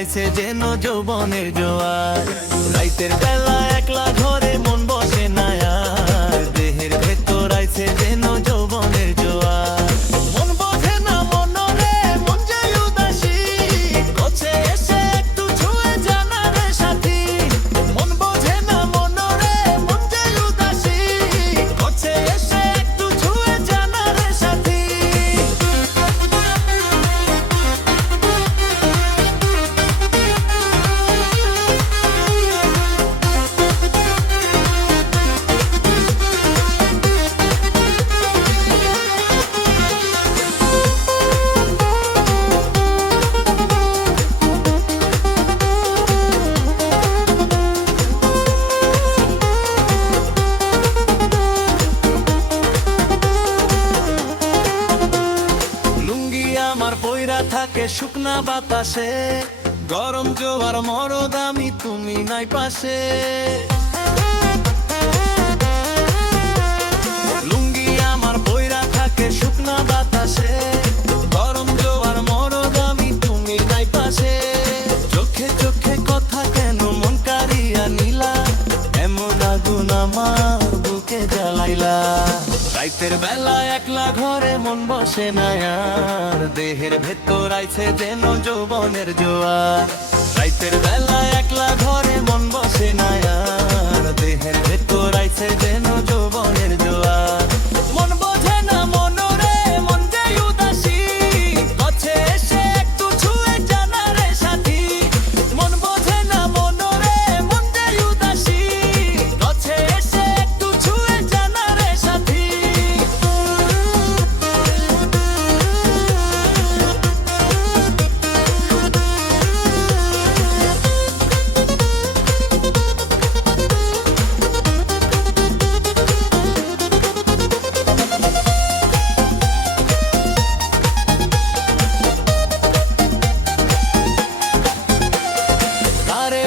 আইছে যেন যৌবনের জোয়ার। রাইতের বেলা একলা ঘরে মন বসে না আর, দেহের ভেতর আইছে যেন যৌবনের জোয়ার। মন বোঝে না মনরে মন যে উদাসী, কাছে এসে একটু ছুঁয়ে জানা রে সাথী। মন বোঝে না মনরে মন যে উদাসী, কাছে এসে একটু ছুঁয়ে জানা রে সাথী। আমার পয়রা থাকে শুকনা বাতাসে, গরম জোয়ার মরদ আমি তুমি নাই পাশে। লুঙ্গি আমার পয়রা থাকে শুকনা বাতাসে, গরম জোয়ার মরদ আমি তুমি নাই পাশে। চোখে চোখে কথা কেন মন কারিয়া নিলা, এমন আগুন আমার বুকে জ্বালাইলা। রাইতের বেলা একলা ঘরে মন বসে না আর, দেহের ভেতর আইছে যেন যৌবনের জোয়ার। রাইতের বেলা একলা ঘরে মন বসে না আর, দেহের ভেতর আইছে যেন যৌবনের জোয়ার। মন বোঝে না মনরে মন যে উদাসী, কাছে এসে একটু ছুঁয়ে জানা রে সাথী। মন বোঝে না মনরে মন যে উদাসী, কাছে এসে একটু ছুঁয়ে জানা রে সাথী।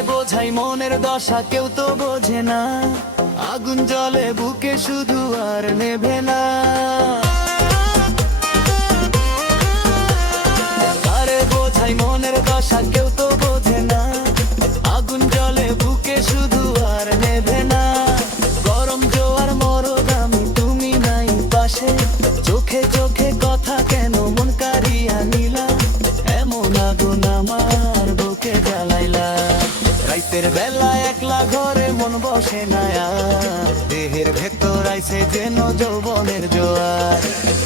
বোঝাই মনের দশা কেউ তো বোঝে না, আগুন জ্বলে বুকে শুধু আর নেভে না। আরে বোঝাই মনের দশা কেউ তো বোঝে না, আগুন জ্বলে বুকে শুধু আর নেভে না। গরম জোয়ার মরদ আমি তুমি নাই পাশে, চোখে চোখে কথা কেন মন কারিয়া নিলা, এমন আগুন আমার বুকে জ্বালাইলা। রাইতের বেলা একলা ঘরে মন বসে না আর, দেহের ভেতর আইছে যেন যৌবনের জোয়ার।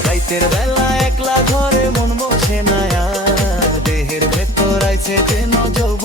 রাইতের বেলা একলা ঘরে মন বসে না আর, দেহের ভেতর আইছে যেন যৌবনের